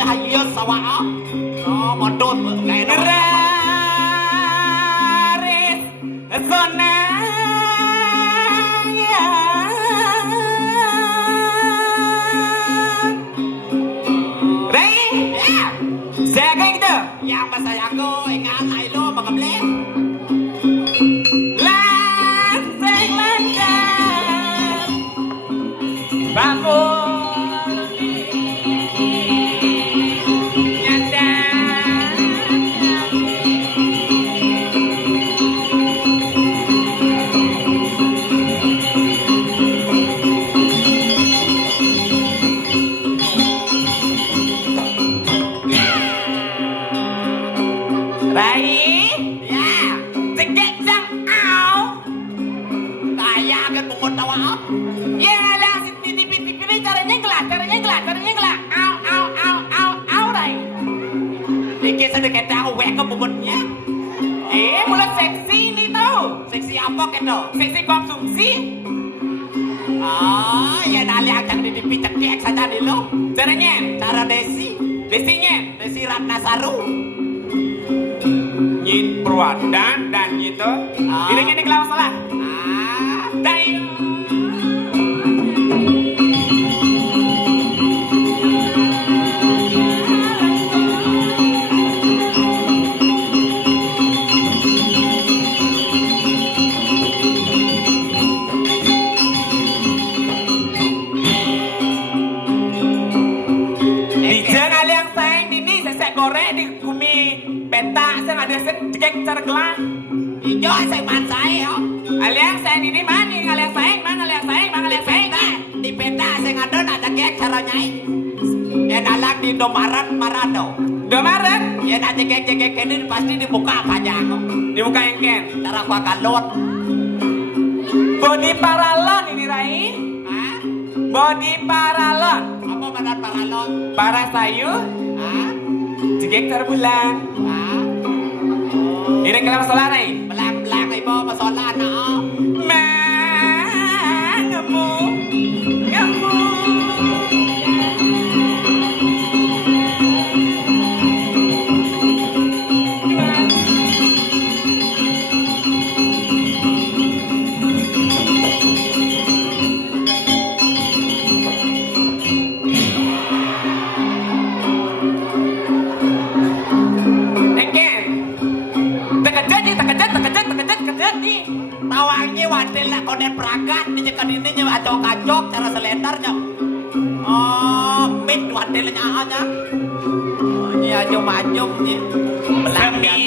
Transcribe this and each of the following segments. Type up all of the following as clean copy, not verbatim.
le hayo sawa oh modon kayak no raris zona ya Ray ya saya kayak gitu yang bahasa aku ingat hai lo mengemble langsing lancar bangun Rai, ya cekek jang au. kayak kan pokok tawa Ya lah, pipi caranya gelak. Au, Rai. dikit sedikit aku wek ke bobotnya Mulai seksi nih tau. seksi apa kendo Seksi konsumsi. oh ya nali akan didipi cekek saja di lo Caranya, cara desi desinya. desi Ratna Saru Nyit perwadan dan gitu. Ini kelapa salah. Dayu. Goreng di kumi peta saya ada sen cekek cara gelang hijau saya man saya aliang saya ini maning aliang saya di peta saya ngadon ada kayak caranya ya dalam di Indomaret Marado Domaret ya nanti kayak ini pasti dibuka pajak dibuka engken cara gua kalut body paralon ini Rai Hah? body paralon apa badan paralon para sayu Hah? cekek cara bulan Hah? ini kelapa salah Rai belang-belang ibu masalah anak ngemu tawangnya wadil lah konen peragat di cekan ini nyewa acok-acok cara selendarnya oh mit wadilnya aja oh ini aja majumnya belakang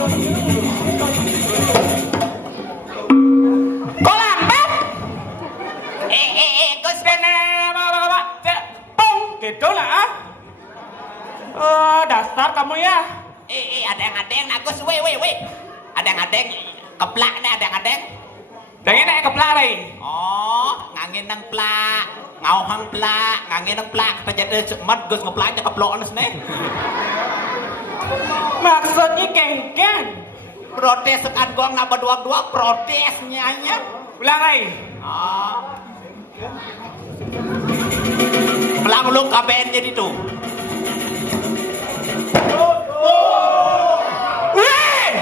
Kok lambat? Gus. Pung, gitu lah ah. Dasar kamu ya. Adeng nak Gus. Weh. Adeng. Keplak nih adeng. Dengan naik keplak nih. Oh, ngangin nang plak. Ngau hang plak, ngangin nang plak. Terjadi cemat Gus ngeplaknya keplok nih. Maksudnya kengken. Protes sekan gong nak berdua protesnya nya. Ulang lagi. Oh. Pelang ulung kabennya itu. Weh!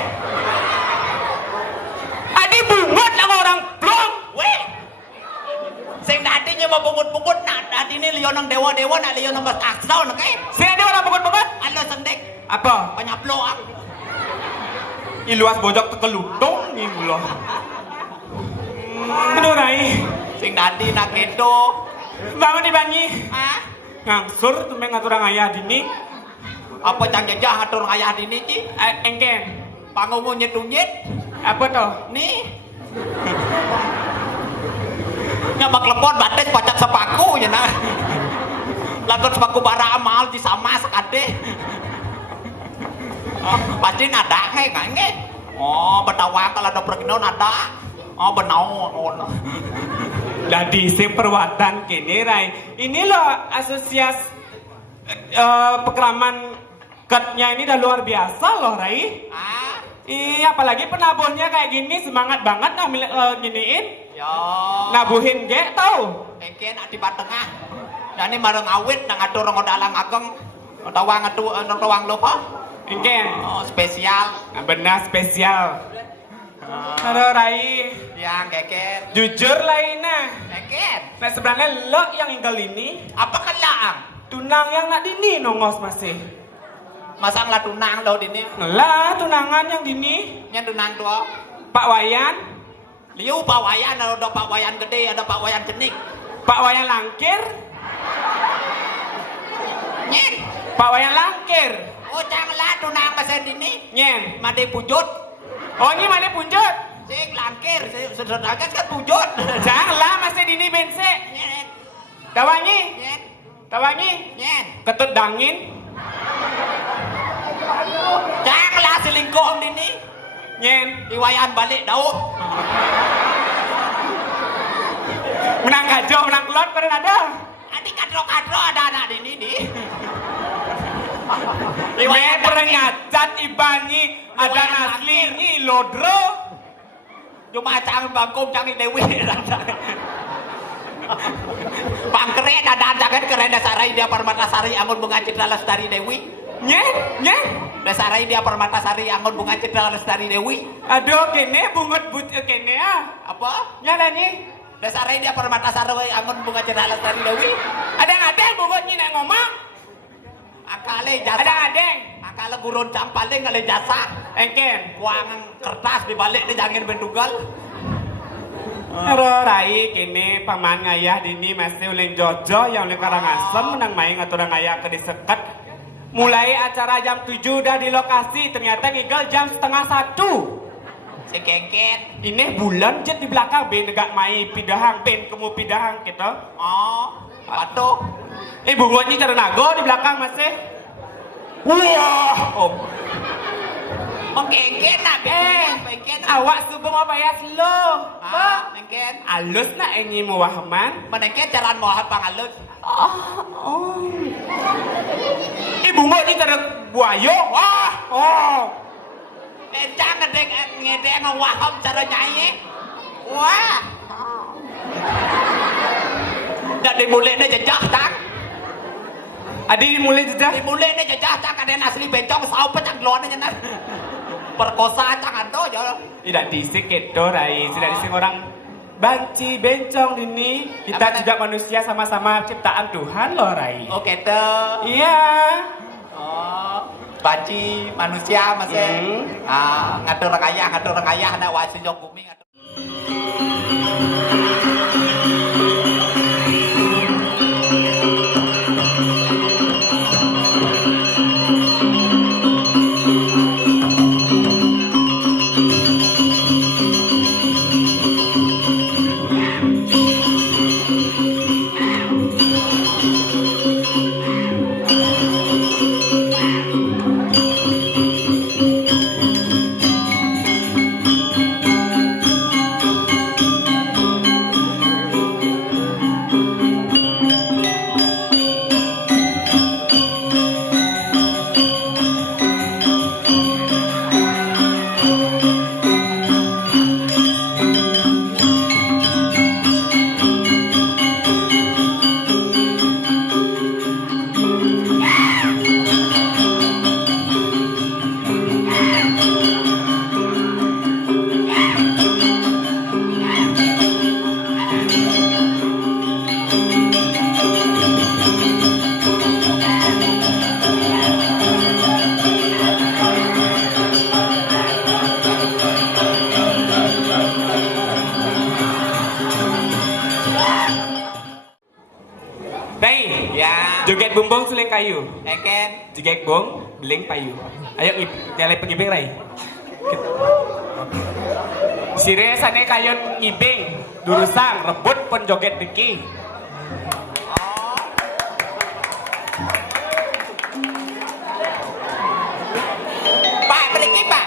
Adi bungut lah orang blong. Weh. Sing tadinya mau bungut nak tadi ini lion nang dewa nak lion nang basaksa nak eh. Sini ada orang bungut. Alo sendek. Apa? Banyak peluang. Iluas bojok tekelutong ni mula. Aduh Rai. Sing tadi nak kedo. Bangun di banyi. Ah? Ngangsur tumeng ngatur orang ayah dini. Apa cang jajah ngatur ayah dini ci? Engken. Pangungu nyet. Apa toh? Nih. Nyabak lepon bates pacak sepaku ya nah. Lagu sepaku bara amal di sama sekade. Pasti nada nge. Oh, betawa kalau ada pergi nada. Oh, benau. Jadi si perwatan kini Rai. Ini loh asosiasi pekraman ketnya ini udah luar biasa loh Rai. Ah, Iya, apalagi penabuhnya kayak gini semangat banget ngambil giniin. yo. Nabuhin ge tau. Engke nak di tengah. Dan ini marang awit nang atur ngodalang ageng. Tawang tawang lupa. Engken. Oh, spesial. Benar spesial. Aduh Rai. Yang keket. Jujur lainnya. Keket. Nah sebenarnya lo yang inggal ini. Apa kelaang? Tunang yang nak dini nongos masih. Masang lah tunang lo dini. Lah tunangan yang dini. Yang tunang tuh. Pak Wayan. Liu Pak Wayan, ada Pak Wayan gede, ada Pak Wayan cenik. Pak Wayan langkir. Nyen. Pak Wayan langkir. Oh janganlah tunang masa dini. Nyen. Made pujut. Oh ini mana punjut? Sing langkir, sedangkan kan pujut. Janganlah masih dini bense. Nyen. Tawangi. Nyen. Tawangi. Nyen. Ketut dangin. Janganlah selingkuh dini. Nyen. Iwayan balik daun. Menang gajo, menang kelot pada ada. Adik kadro ada anak dini di. Iwayan pernyataan ibanyi ada Iwayan nasli ini lodro. Cuma cang bangkong cang dewi. Pangkeret ada jangan keren Dasarai dia Permatasari Angon Bunga Citra Lestari Dewi. Nyen. Dasarai dia Permatasari Angon Bunga Citra Lestari Dewi. Aduh kene bungut but kene ah. Apa? Nyala nih. Dasarai dia Permatasari Angon Bunga Citra Lestari Dewi. Ada bungutnya nak ngomong. Akale jasa. Ada. Akale gurun campaling kali jasa. Engken. Uang kertas dibalik dia jangan bentugal. Aduh Rai kene paman ngayah dini masih uleng jojo yang oleh Karangasem menang main ngatur ngayah ke disekat. Mulai acara jam 7 udah di lokasi, ternyata ngigel jam setengah 1. Si keket. Ini bulan jet di belakang ben negak mai pidahang ben kemu pidahang gitu. Oh, patuh. Bungutnya ternago di belakang masih. Wah, Oh keket nak keket. awak subeng apa ya slow? Ah, keket. Alus nak enyi muwahman. Menengket jalan mohon pangalus. Bungutnya terus buayo. Wah, Encang ngedeng waham cara nyanyi. Wah. Dak dimulainya jejak tak. Adi mulai jejak. Dimulainya jejak tak ada asli bencong sau pecang luarnya nyenar. Perkosa cang ando ya. Tidak disik itu Rai, tidak disik orang banci bencong ini. Kita Apa, juga manusia sama-sama ciptaan Tuhan loh Rai. Oh gitu. Iya. Oh, baci manusia masih. Ngatur kaya ada wasi jokumi ngatur. bong suling kayu. Eken. Jika bong, beling payu. Ayo kalian pengibing rai. Sire sane kayon ngibing, durusang rebut pun joget deki. Pak, beriki Pak.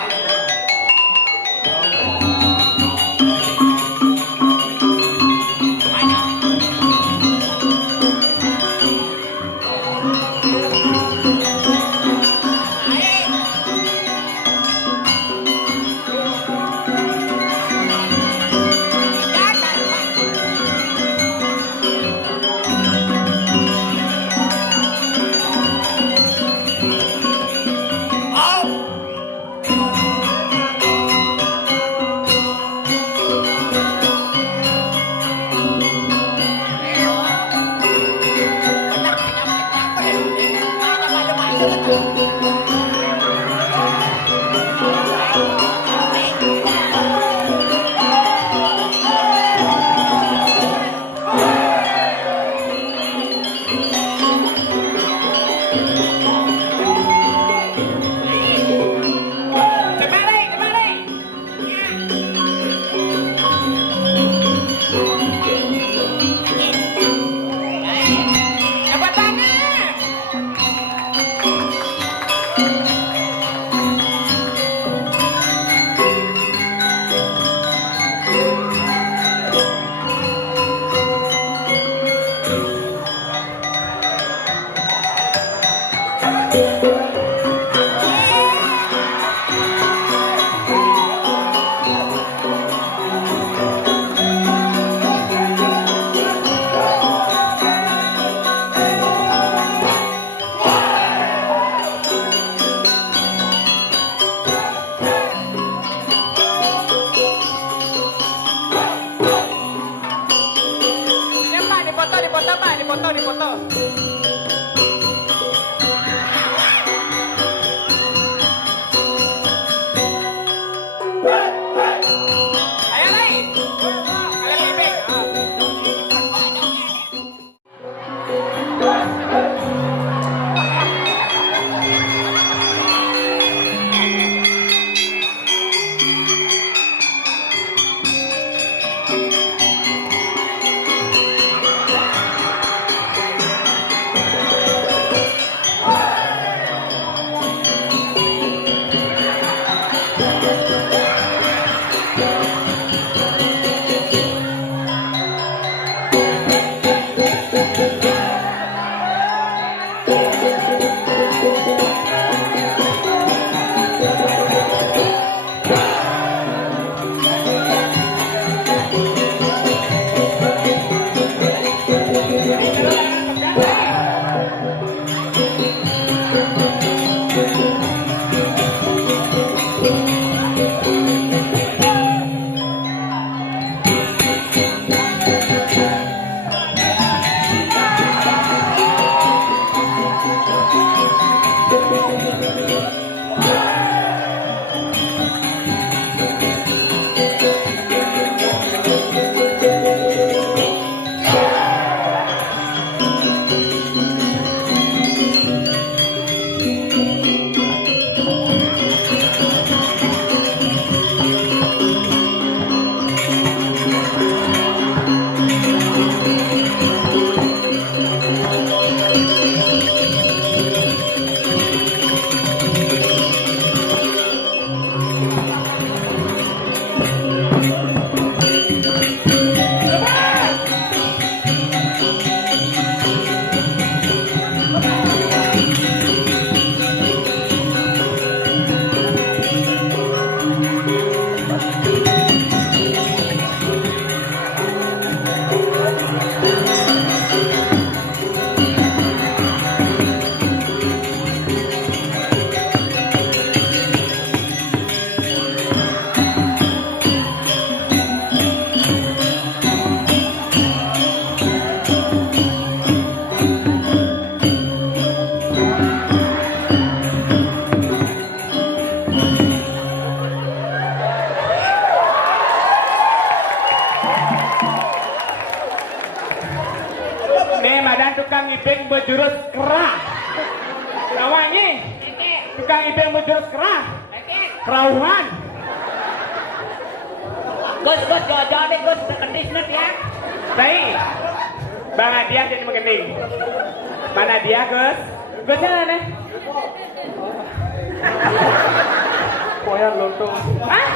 Dipoto. Ayo naik. Kalian libing. Nih, badan tukang ngiping berjurus kerak. Bang Ibeng berjurus kerah. Kerauhan. Gus jojo deh Gus kedis net ya. Baik. Bang Adiah jadi mengening. Mana dia, Gus? Gus jalan deh. Koyan lontong. Hah?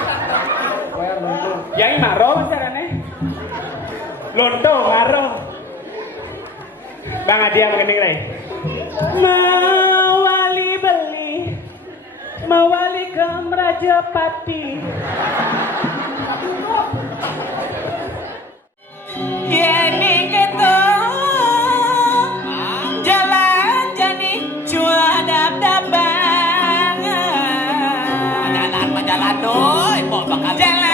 Koyan lontong. Yang ini maro caranya. Lontong, maro. Bang Adiah mengening deh. Mawali beli, mawali ke Rajapati. Yeni kita jalan jadi cuadap dabang. Jalan doy, mau bakal jalan.